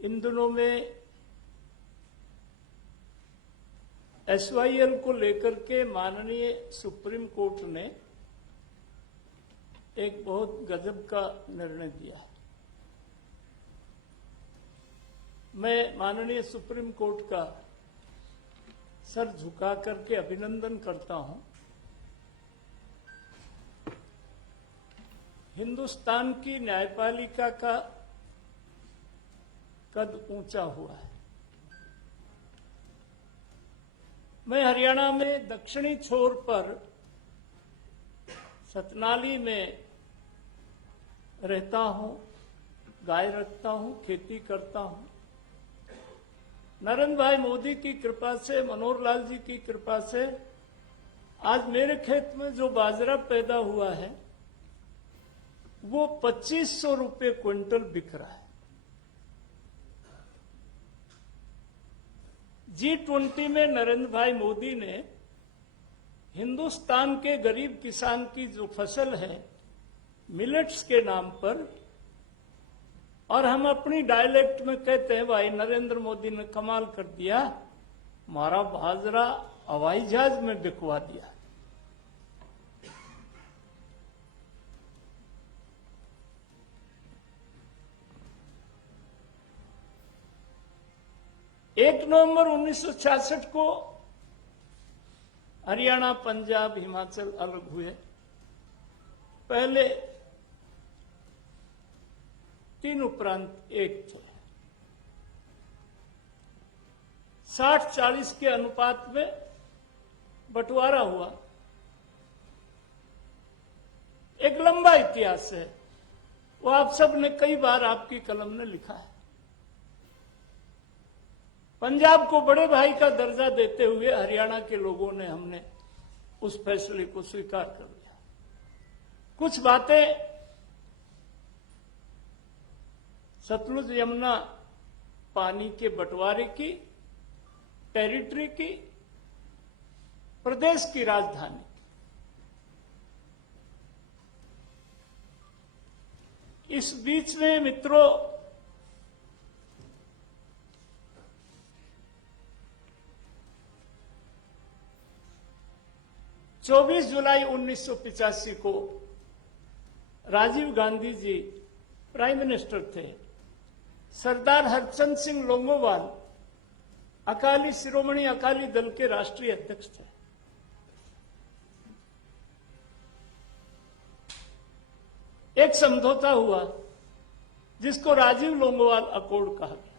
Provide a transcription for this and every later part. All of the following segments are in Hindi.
इन दिनों में SYL को लेकर के माननीय सुप्रीम कोर्ट ने एक बहुत गजब का निर्णय दिया है। मैं माननीय सुप्रीम कोर्ट का सर झुका करके अभिनंदन करता हूं। हिंदुस्तान की न्यायपालिका का कद ऊंचा हुआ है। मैं हरियाणा में दक्षिणी छोर पर सतनाली में रहता हूं, गाय रखता हूं, खेती करता हूं। नरेंद्र भाई मोदी की कृपा से, मनोहर लाल जी की कृपा से आज मेरे खेत में जो बाजरा पैदा हुआ है वो 2500 रुपये क्विंटल बिक रहा है। G20 में नरेंद्र भाई मोदी ने हिंदुस्तान के गरीब किसान की जो फसल है मिलेट्स के नाम पर, और हम अपनी डायलेक्ट में कहते हैं भाई नरेंद्र मोदी ने कमाल कर दिया, हमारा बाजरा हवाई जहाज में बिकवा दिया। एक नवंबर 1966 को हरियाणा, पंजाब, हिमाचल अलग हुए। पहले 3 उपरांत एक थे। 60-40 के अनुपात में बंटवारा हुआ। एक लंबा इतिहास है, वो आप सब ने कई बार आपकी कलम ने लिखा है। पंजाब को बड़े भाई का दर्जा देते हुए हरियाणा के लोगों ने, हमने उस फैसले को स्वीकार कर लिया। कुछ बातें सतलुज यमुना पानी के बंटवारे की, टेरिटरी की, प्रदेश की राजधानी की। इस बीच में मित्रों, चौबीस जुलाई 1985 को राजीव गांधी जी प्राइम मिनिस्टर थे। सरदार हरचंद सिंह लोंगोवाल अकाली शिरोमणि अकाली दल के राष्ट्रीय अध्यक्ष थे। एक समझौता हुआ जिसको राजीव लोंगोवाल अकॉर्ड कहा गया।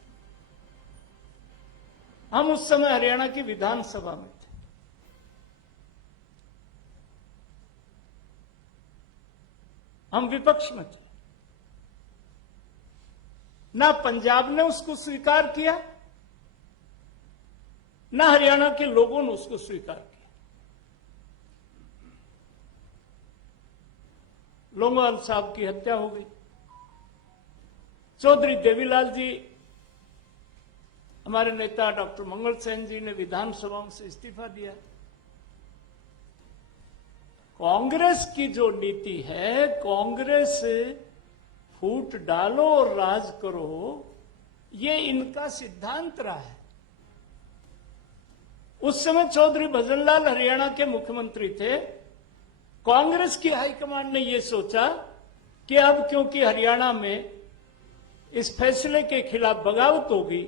हम उस समय हरियाणा की विधानसभा में थे। हम विपक्ष में थे। ना पंजाब ने उसको स्वीकार किया, ना हरियाणा के लोगों ने उसको स्वीकार किया। लोंगोवाल साहब की हत्या हो गई। चौधरी देवीलाल जी, हमारे नेता डॉक्टर मंगल सेन जी ने विधानसभाओं से इस्तीफा दिया। कांग्रेस की जो नीति है, कांग्रेस फूट डालो और राज करो, ये इनका सिद्धांत रहा है। उस समय चौधरी भजनलाल हरियाणा के मुख्यमंत्री थे। कांग्रेस की हाईकमान ने यह सोचा कि अब क्योंकि हरियाणा में इस फैसले के खिलाफ बगावत होगी,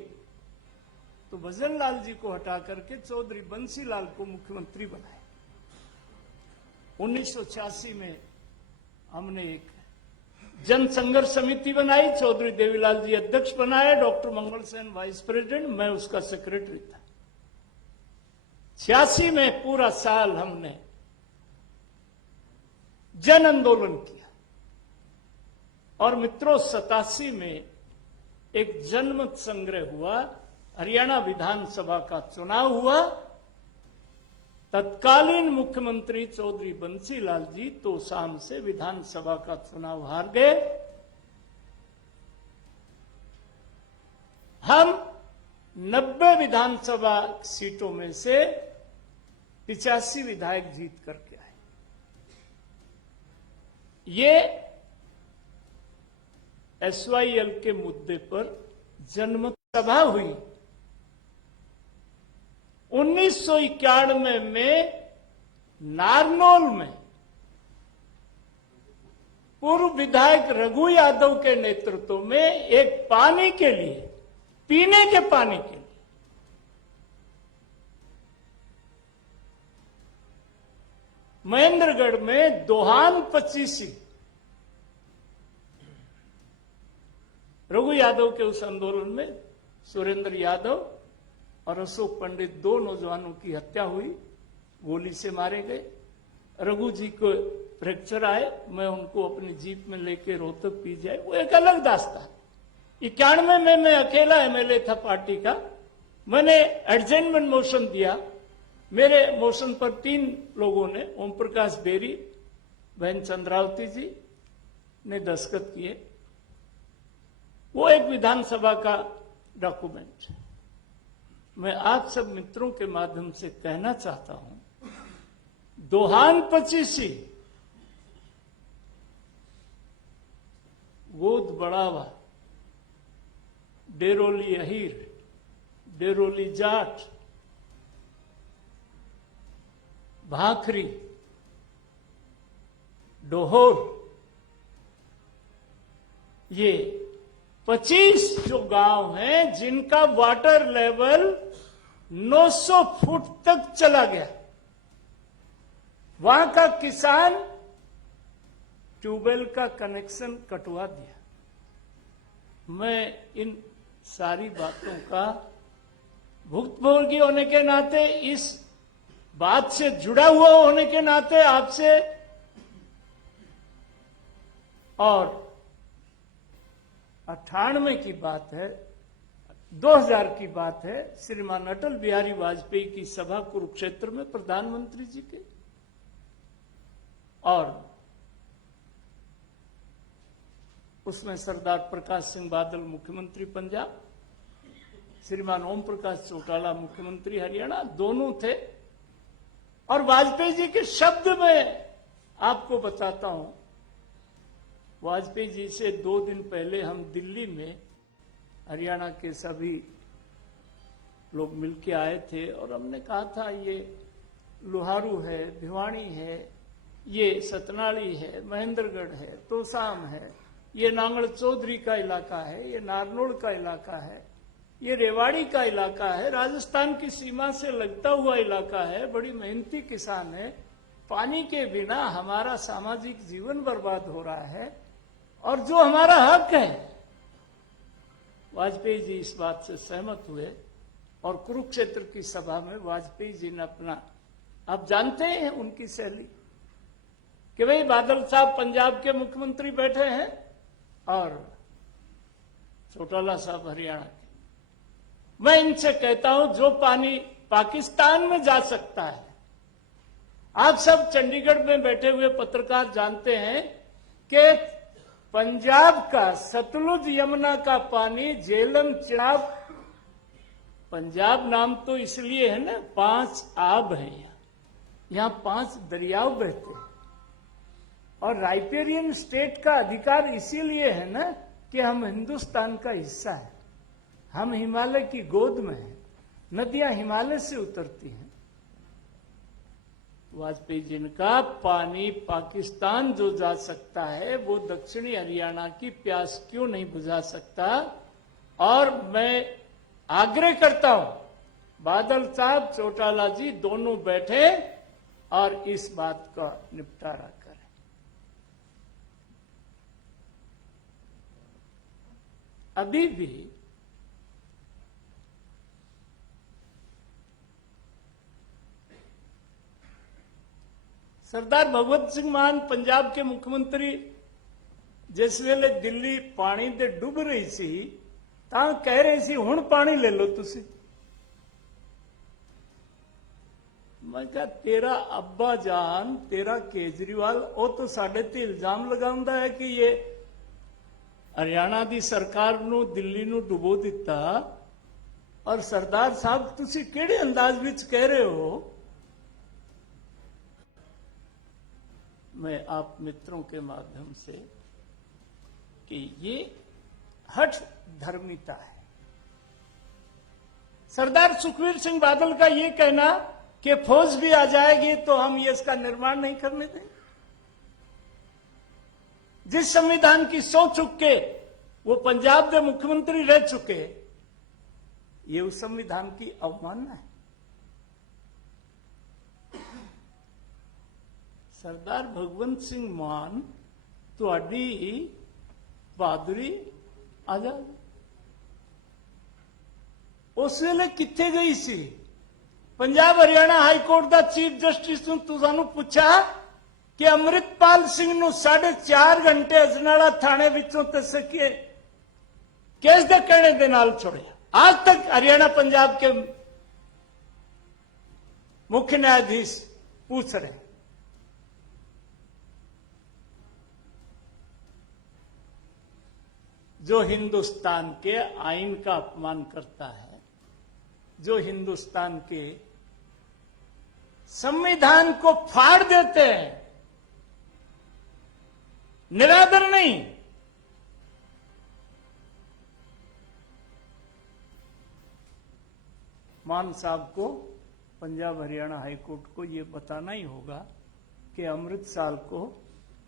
तो भजनलाल जी को हटा करके चौधरी बंसीलाल को मुख्यमंत्री बनाया। 1986 में हमने एक जन संघर्ष समिति बनाई। चौधरी देवीलाल जी अध्यक्ष बनाए, डॉक्टर मंगल सेन वाइस प्रेसिडेंट, मैं उसका सेक्रेटरी था। 86 में पूरा साल हमने जन आंदोलन किया। और मित्रों, 87 में एक जनमत संग्रह हुआ, हरियाणा विधानसभा का चुनाव हुआ। तत्कालीन मुख्यमंत्री चौधरी बंसीलाल जी तोशाम से विधानसभा का चुनाव हार गए। हम 90 विधानसभा सीटों में से 85 विधायक जीत करके आए। ये SYL के मुद्दे पर जनमत सभा हुई 1991 में नारनौल में पूर्व विधायक रघु यादव के नेतृत्व में एक पानी के लिए, पीने के पानी के लिए महेंद्रगढ़ में दोहान 25 रघु यादव के उस आंदोलन में सुरेंद्र यादव और अशोक पंडित, दो नौजवानों की हत्या हुई, गोली से मारे गए। रघु जी को फ्रैक्चर आए, मैं उनको अपनी जीप में लेके रोहतक पी जाए, वो एक अलग दास्तान। 91 में मैं अकेला एमएलए था पार्टी का, मैंने एडजमेंट मोशन दिया। मेरे मोशन पर 3 लोगों ने, ओम प्रकाश बेरी, बहन चंद्रावती जी ने दस्तखत किए। वो एक विधानसभा का डॉक्यूमेंट है। मैं आप सब मित्रों के माध्यम से कहना चाहता हूं, दोहान 25 गोद बढ़ावा, डेरोली अहीर, डेरोली जाट, भाखरी, डोहोर, ये 25 जो गांव हैं जिनका वाटर लेवल 900 फुट तक चला गया, वहां का किसान ट्यूबवेल का कनेक्शन कटवा दिया। मैं इन सारी बातों का भुक्तभोगी होने के नाते, इस बात से जुड़ा हुआ होने के नाते आपसे, और 98 की बात है, 2000 की बात है, श्रीमान अटल बिहारी वाजपेयी की सभा कुरुक्षेत्र में प्रधानमंत्री जी के, और उसमें सरदार प्रकाश सिंह बादल मुख्यमंत्री पंजाब, श्रीमान ओम प्रकाश चौटाला मुख्यमंत्री हरियाणा, दोनों थे। और वाजपेयी जी के शब्द में आपको बताता हूं, वाजपेयी जी से 2 दिन पहले हम दिल्ली में हरियाणा के सभी लोग मिलके आए थे, और हमने कहा था ये लोहारू है, भिवानी है, ये सतनाली है, महेंद्रगढ़ है, तोसाम है, ये नांगल चौधरी का इलाका है, ये नारनौल का इलाका है, ये रेवाड़ी का इलाका है, राजस्थान की सीमा से लगता हुआ इलाका है, बड़ी मेहनती किसान है, पानी के बिना हमारा सामाजिक जीवन बर्बाद हो रहा है, और जो हमारा हक है। वाजपेयी जी इस बात से सहमत हुए, और कुरुक्षेत्र की सभा में वाजपेयी जी ने अपना, आप जानते हैं उनकी शैली, कि भाई बादल साहब पंजाब के मुख्यमंत्री बैठे हैं और चौटाला साहब हरियाणा के। मैं इनसे कहता हूं, जो पानी पाकिस्तान में जा सकता है, आप सब चंडीगढ़ में बैठे हुए पत्रकार जानते हैं कि पंजाब का सतलुज यमुना का पानी झेलम चिनाब, पंजाब नाम तो इसलिए है ना, 5 आब है, यहां 5 दरियाव बहते हैं, और राइपेरियन स्टेट का अधिकार इसीलिए है ना कि हम हिंदुस्तान का हिस्सा है, हम हिमालय की गोद में हैं, नदियां हिमालय से उतरती हैं। वाजपेयी जी का पानी पाकिस्तान जो जा सकता है, वो दक्षिणी हरियाणा की प्यास क्यों नहीं बुझा सकता। और मैं आग्रह करता हूं, बादल साहब, चौटाला जी दोनों बैठे और इस बात का निपटारा करें। अभी भी सरदार भगवत सिंह मान पंजाब के मुख्यमंत्री जिस वेले दिल्ली पानी दे डूब रही सी, तां कह रही सी हुण पानी ले लो तुसी। मैं कहा तेरा अब्बा जान, तेरा केजरीवाल, वो तो साडे ते इल्जाम लगाउंदा है कि ये हरियाणा दी सरकार नू दिल्ली नू डुबो दिता, और सरदार साहब तुसी केड़े अंदाज विच कह रहे हो। मैं आप मित्रों के माध्यम से कि ये हठ धर्मिता है, सरदार सुखबीर सिंह बादल का ये कहना कि फौज भी आ जाएगी तो हम ये इसका निर्माण नहीं करने देंगे। जिस संविधान की सोच चुक के वो पंजाब के मुख्यमंत्री रह चुके, ये उस संविधान की अवमानना है। सरदार भगवंत सिंह मान तुहाडी बहादुरी आजाद उस वेले किथे गई सी? पंजाब हरियाणा हाईकोर्ट का चीफ जस्टिस तुसानू पूछा कि अमृतपाल सिंह नू 4.5 घंटे अजनाला थाने विचों तस्के केस दे कहने दे नाल छोड़िया। आज तक हरियाणा पंजाब के मुख्य न्यायाधीश पूछ रहे। जो हिंदुस्तान के आइन का अपमान करता है, जो हिंदुस्तान के संविधान को फाड़ देते हैं, निरादर नहीं, मान साहब को पंजाब हरियाणा हाईकोर्ट को यह बताना ही होगा कि अमृतपाल को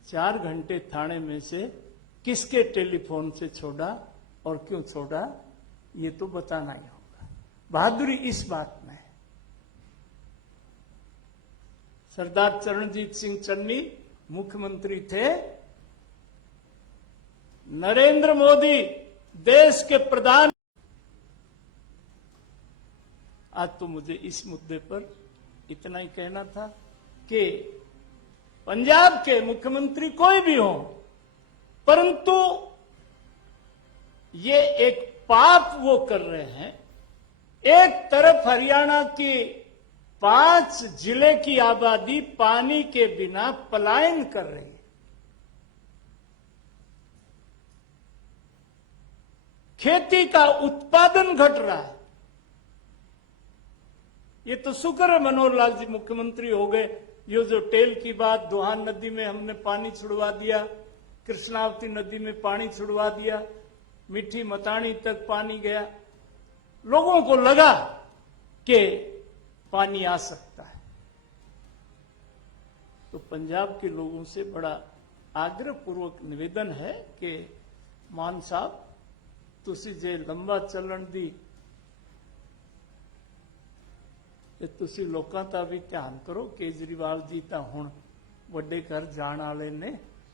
4 घंटे थाने में से किसके टेलीफोन से छोड़ा और क्यों छोड़ा, ये तो बताना ही होगा। बहादुरी इस बात में है। सरदार चरणजीत सिंह चन्नी मुख्यमंत्री थे, नरेंद्र मोदी देश के प्रधान। आज तो मुझे इस मुद्दे पर इतना ही कहना था कि पंजाब के मुख्यमंत्री कोई भी हो, परंतु ये एक पाप वो कर रहे हैं। एक तरफ हरियाणा की 5 जिले की आबादी पानी के बिना पलायन कर रही है, खेती का उत्पादन घट रहा है। ये तो शुक्र है मनोहर लाल जी मुख्यमंत्री हो गए। ये जो टेल की बात, दोहान नदी में हमने पानी छुड़वा दिया, कृष्णावती नदी में पानी छुड़वा दिया, मीठी मतानी तक पानी गया, लोगों को लगा कि पानी आ सकता है। तो पंजाब के लोगों से बड़ा आग्रहपूर्वक निवेदन है कि मान साहब तुसी जे लंबा चलन दी ते तुसी लोकां दा भी ध्यान करो। केजरीवाल जी तां हुण वड्डे घर जाण वाले ने,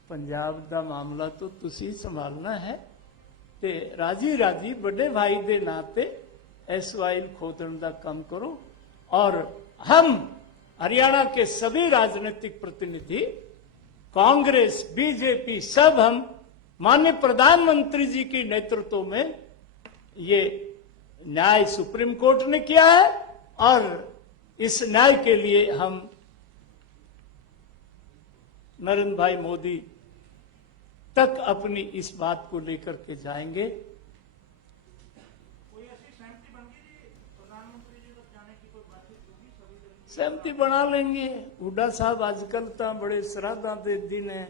पंजाब दा मामला तो तुसी संभालना है ते राजी राजी बड़े भाई दे नाते एसवाइल खोदण दा काम करो। और हम हरियाणा के सभी राजनीतिक प्रतिनिधि, कांग्रेस, बीजेपी, सब हम माननीय प्रधानमंत्री जी की नेतृत्व में ये न्याय सुप्रीम कोर्ट ने किया है और इस न्याय के लिए हम नरेंद्र भाई मोदी तक अपनी इस बात को लेकर के जाएंगे। कोई ऐसी सहमति बन गई प्रधानमंत्री जी तक जाने की कोई बातचीत होगी? सहमति बना लेंगे। हुड्डा साहब आजकल तो बड़े श्राद्धां दे दिन है,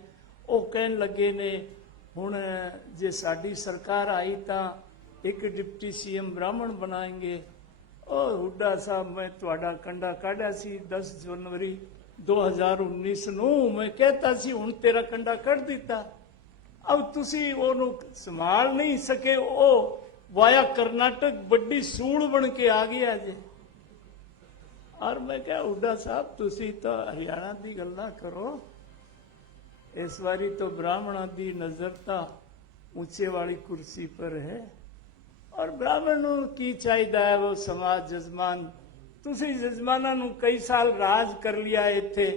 वो कहन लगे ने हुण जे साडी सरकार आई तो एक डिप्टी सीएम ब्राह्मण बनाएंगे। और हुड्डा साहब मैं तुहाडा कंडा काढ़िया सी 10 जनवरी 2019 नूं, मैं कहता सी हुण तेरा कंडा कढ़ दिता। अब तुसी ओनू संभाल नहीं सके, ओ वाया कर्नाटक बड़ी सूड़ बन के आ गया जे। और मैं क्या हुड्डा साहब तुसी तो हरियाणा दी गल्लां करो, इस बारी तो ब्राह्मणों की नजर तो ऊंचे वाली कुर्सी पर है और ब्राह्मणों की चाहिदा है वो समाज जजमान। तुसी जजमाना नू कई साल राज कर लिया इत्थे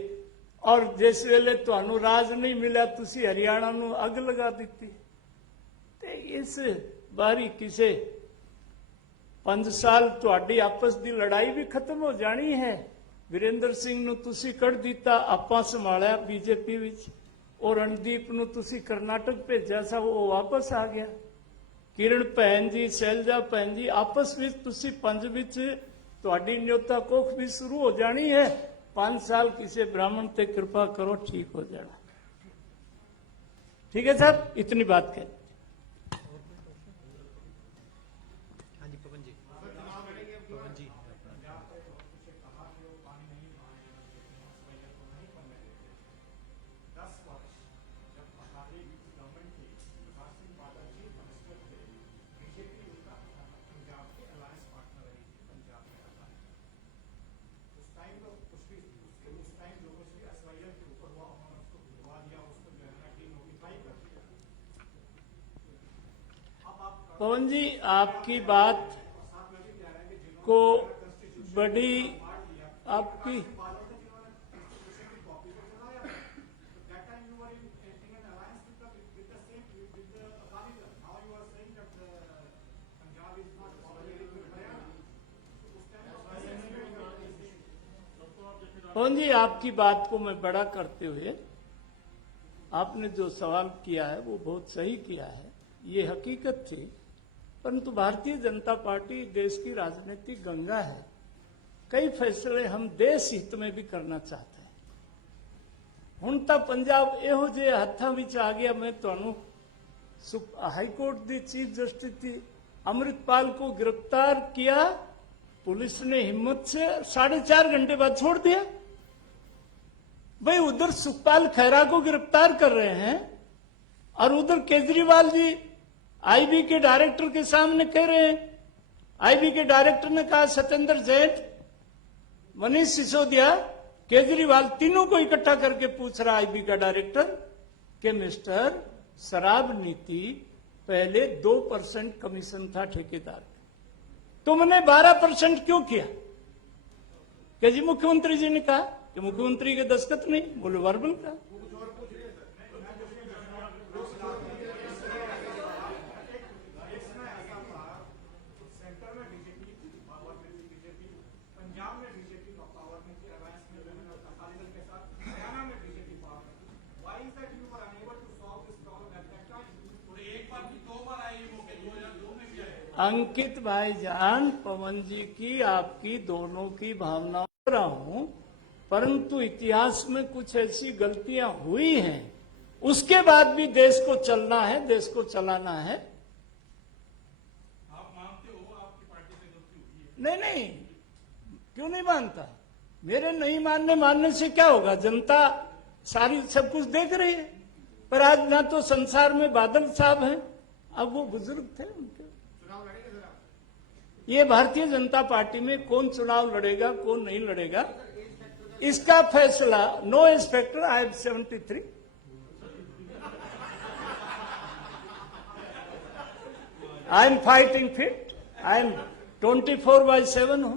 और जिस वेले तुहानू राज नहीं मिला तुसी हरियाणा नू अग लगा दी। ते इस बारी किसे 5 साल तुहाडी आपस की लड़ाई भी खत्म हो जानी है। वीरेंद्र सिंह नू तुसी कढ़ दिता, आपां संभालिया बीजेपी विच, और रणदीप नू तुसी कर्नाटक भेजा सा, वो वापस आ गया। किरण भैन जी, शैलजा भैन जी, आपस में तुसी 5 विच तुहाडी न्योता कोख भी शुरू हो जानी है। 5 साल किसी ब्राह्मण ते कृपा करो, ठीक हो जाना। ठीक है साहब, इतनी बात कह। पवन जी, आपकी बात को बड़ी आपकी पवन जी, आपकी बात को मैं बड़ा करते हुए आपने जो सवाल किया है वो बहुत सही किया है। ये हकीकत थी, परंतु भारतीय जनता पार्टी देश की राजनीतिक गंगा है। कई फैसले हम देश हित में भी करना चाहते हैं। हुण तां पंजाब इहो जे हत्थां विच आ गया। मैं तुहानूं हाईकोर्ट दी चीफ जस्टिस थी अमृतपाल को गिरफ्तार किया, पुलिस ने हिम्मत से 4.5 घंटे बाद छोड़ दिया। भाई, उधर सुखपाल खैरा को गिरफ्तार कर रहे हैं और उधर केजरीवाल जी आईबी के डायरेक्टर के सामने कह रहे हैं। आईबी के डायरेक्टर ने कहा सत्येंद्र जैन, मनीष सिसोदिया, केजरीवाल, तीनों को इकट्ठा करके पूछ रहा आईबी का डायरेक्टर कि मिस्टर, शराब नीति पहले 2% कमीशन था ठेकेदार, तुमने 12% क्यों किया? कि जी मुख्यमंत्री जी ने कहा कि मुख्यमंत्री के दस्तखत नहीं, बोले वर्बल का। अंकित भाईजान, पवन जी की आपकी दोनों की भावनाओं में रहा हूं, परंतु इतिहास में कुछ ऐसी गलतियां हुई हैं, उसके बाद भी देश को चलना है, देश को चलाना है। आप मानते हो आपकी पार्टी से गलती हुई है? नहीं नहीं, क्यों नहीं मानता? मेरे नहीं मानने से क्या होगा? जनता सारी सब कुछ देख रही है। पर आज ना तो संसार में बादल साहब हैं, अब वो बुजुर्ग थे, उनके ये भारतीय जनता पार्टी में कौन चुनाव लड़ेगा कौन नहीं लड़ेगा, इसका फैसला no inspector, I am 73, I am fighting fit, I am 24/7 हूं।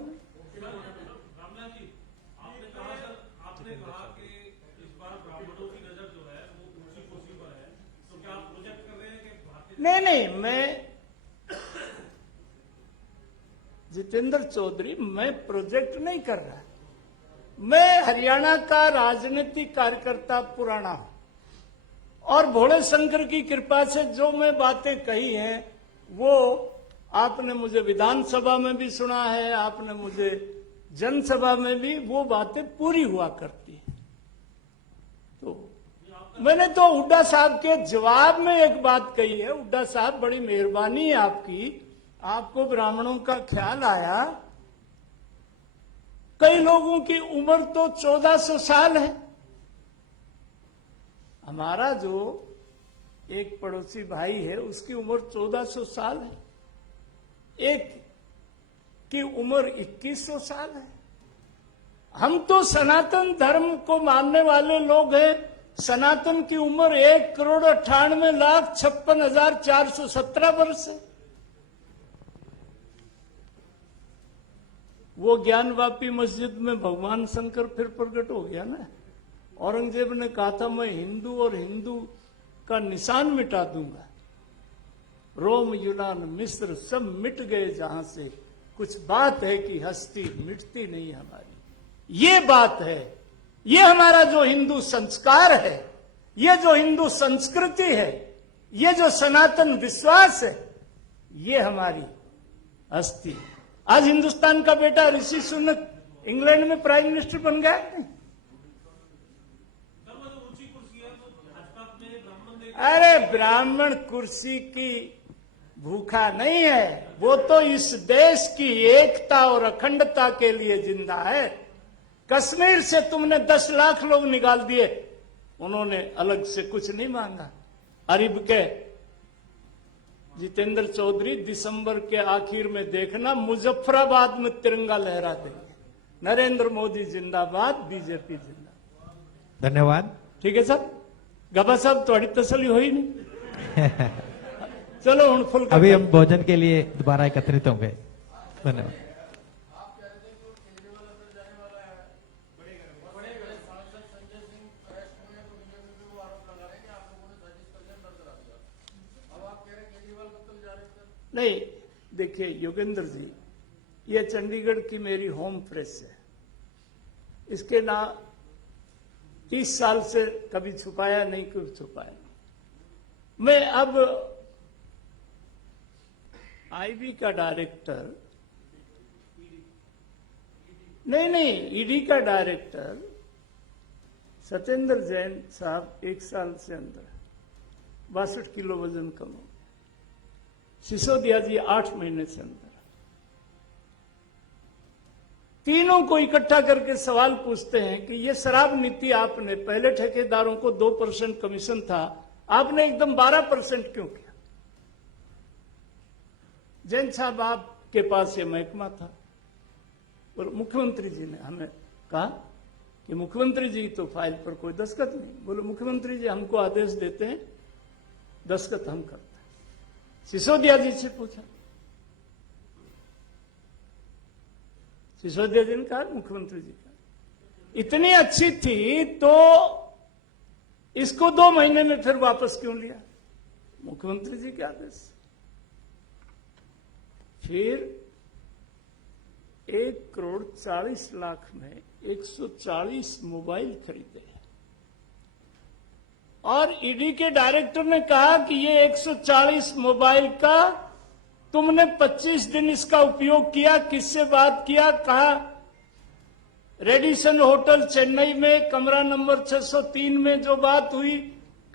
रामनाथ जी, आपने कहा कि इस बार ब्राह्मणों की नजर जो है वो ऊंची कुर्सी पर है, तो क्या आप प्रोजेक्ट कर रहे हैं कि भारतीय? नहीं, मैं जितेंद्र चौधरी, मैं प्रोजेक्ट नहीं कर रहा। मैं हरियाणा का राजनीतिक कार्यकर्ता पुराना हूं और भोले शंकर की कृपा से जो मैं बातें कही हैं वो आपने मुझे विधानसभा में भी सुना है, आपने मुझे जनसभा में भी वो बातें पूरी हुआ करती हैं। तो मैंने तो हुड्डा साहब के जवाब में एक बात कही है। हुड्डा साहब, बड़ी मेहरबानी है आपकी, आपको ब्राह्मणों का ख्याल आया। कई लोगों की उम्र तो 1400 साल है। हमारा जो एक पड़ोसी भाई है उसकी उम्र 1400 साल है, एक की उम्र 2100 साल है। हम तो सनातन धर्म को मानने वाले लोग हैं। सनातन की उम्र 1,98,56,417 वर्ष है। वो ज्ञानवापी मस्जिद में भगवान शंकर फिर प्रकट हो गया ना। औरंगजेब ने कहा था मैं हिंदू और हिंदू का निशान मिटा दूंगा। रोम, यूनान, मिस्र सब मिट गए जहां से, कुछ बात है कि हस्ती मिटती नहीं हमारी। ये बात है, ये हमारा जो हिंदू संस्कार है, ये जो हिंदू संस्कृति है, ये जो सनातन विश्वास है, ये हमारी हस्ती है। आज हिंदुस्तान का बेटा ऋषि सुनक इंग्लैंड में प्राइम मिनिस्टर बन गया है। अरे ब्राह्मण कुर्सी की भूखा नहीं है, वो तो इस देश की एकता और अखंडता के लिए जिंदा है। कश्मीर से तुमने 10 लाख लोग निकाल दिए, उन्होंने अलग से कुछ नहीं मांगा। अरब के जितेंद्र चौधरी दिसंबर के आखिर में देखना, मुजफ्फराबाद में तिरंगा लहरा देंगे। नरेंद्र मोदी जिंदाबाद, बीजेपी जिंदाबाद। धन्यवाद। ठीक है सर, गबा साहब थोड़ी तसली हुई नहीं। चलो हूं फुल अभी हम भोजन के लिए दोबारा एकत्रित होंगे। धन्यवाद। नहीं, देखिए योगेंद्र जी, ये चंडीगढ़ की मेरी होम प्रेस है, इसके ना 30 साल से कभी छुपाया नहीं, कुछ छुपाया नहीं। मैं अब आईबी का डायरेक्टर नहीं, ईडी का डायरेक्टर सत्येंद्र जैन साहब 1 साल से अंदर 62 किलो वजन कम हो। सिसोदिया जी 8 महीने से अंदर। तीनों को इकट्ठा करके सवाल पूछते हैं कि ये शराब नीति आपने, पहले ठेकेदारों को 2% कमीशन था, आपने एकदम 12% क्यों किया? जैन साहब आपके पास ये महकमा था, और मुख्यमंत्री जी ने हमें कहा कि मुख्यमंत्री जी तो फाइल पर कोई दस्तखत नहीं। बोले मुख्यमंत्री जी हमको आदेश देते हैं, दस्तखत हम करते हैं। सिसोदिया जी से पूछा, सिसोदिया जी ने कहा मुख्यमंत्री जी का इतनी अच्छी थी तो इसको 2 महीने में फिर वापस क्यों लिया? मुख्यमंत्री जी के आदेश। फिर 1,40,00,000 में 140 मोबाइल खरीदे, और ईडी के डायरेक्टर ने कहा कि ये 140 मोबाइल का तुमने 25 दिन इसका उपयोग किया। किससे बात किया? कहा रेडिसन होटल चेन्नई में कमरा नंबर 603 में जो बात हुई,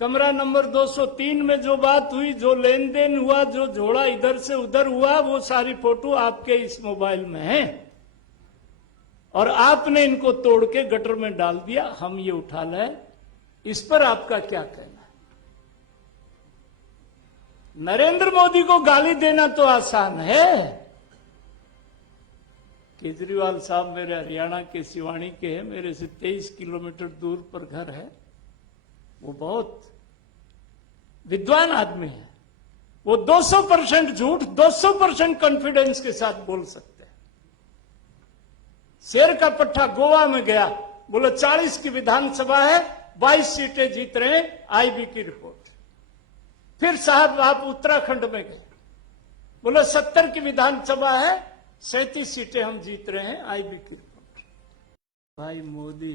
कमरा नंबर 203 में जो बात हुई, जो लेन देन हुआ, जो झोड़ा इधर से उधर हुआ, वो सारी फोटो आपके इस मोबाइल में है, और आपने इनको तोड़ के गटर में डाल दिया। हम ये उठा लें, इस पर आपका क्या कहना है? नरेंद्र मोदी को गाली देना तो आसान है। केजरीवाल साहब मेरे हरियाणा के सिवानी के हैं, मेरे से 23 किलोमीटर दूर पर घर है। वो बहुत विद्वान आदमी है, वो 200% झूठ 200% कॉन्फिडेंस के साथ बोल सकते हैं। शेर का पट्टा गोवा में गया, बोले 40 की विधानसभा है, 22 सीटें जीत रहे हैं, आईबी की रिपोर्ट। फिर साहब आप उत्तराखंड में गए, बोले 70 की विधानसभा है, 37 सीटें हम जीत रहे हैं, आईबी की रिपोर्ट। भाई मोदी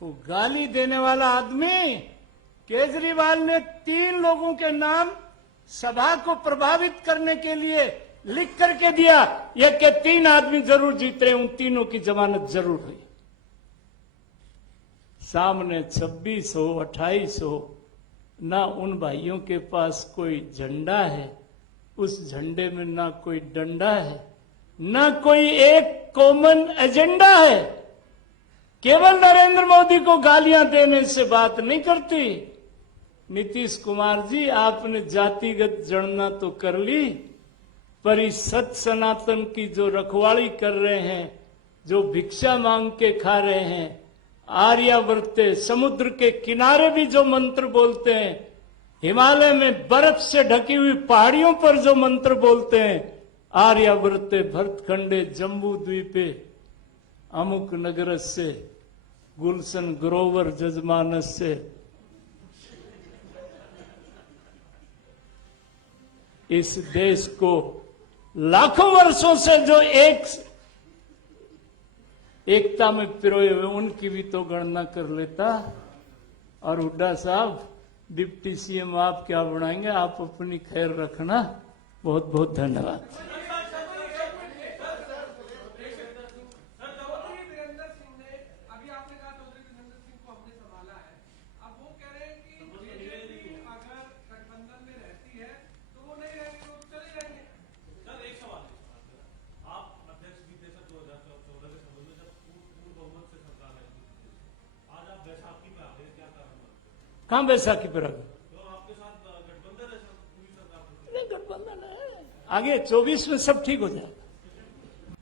को गाली देने वाला आदमी, केजरीवाल ने 3 लोगों के नाम सभा को प्रभावित करने के लिए लिख करके दिया, यह कि 3 आदमी जरूर जीत रहे, उन तीनों की जमानत जरूर हुई। सामने 26 हो 28 हो, ना उन भाइयों के पास कोई झंडा है, उस झंडे में ना कोई डंडा है, ना कोई एक कॉमन एजेंडा है। केवल नरेंद्र मोदी को गालियां देने से बात नहीं करती। नीतीश कुमार जी, आपने जातिगत गणना तो कर ली, पर इस सत सनातन की जो रखवाली कर रहे हैं, जो भिक्षा मांग के खा रहे हैं, आर्यावर्ते समुद्र के किनारे भी जो मंत्र बोलते हैं, हिमालय में बर्फ से ढकी हुई पहाड़ियों पर जो मंत्र बोलते हैं, आर्यावर्ते भरतखंडे जम्बू द्वीपे अमुक नगरस्य गुलशन ग्रोवर जजमानस्य, इस देश को लाखों वर्षों से जो एकता में पिरोए हुए, उनकी भी तो गणना कर लेता। और हुड्डा साहब, डिप्टी सीएम आप क्या बनाएंगे, आप अपनी खैर रखना। बहुत बहुत धन्यवाद। अगर गठबंधन में रहती कहां बैसाखी पर आ गए? तो आपके साथ गठबंधन है सर, पूरी सरकार। नहीं, गठबंधन है, आगे 24 में सब ठीक हो जाए।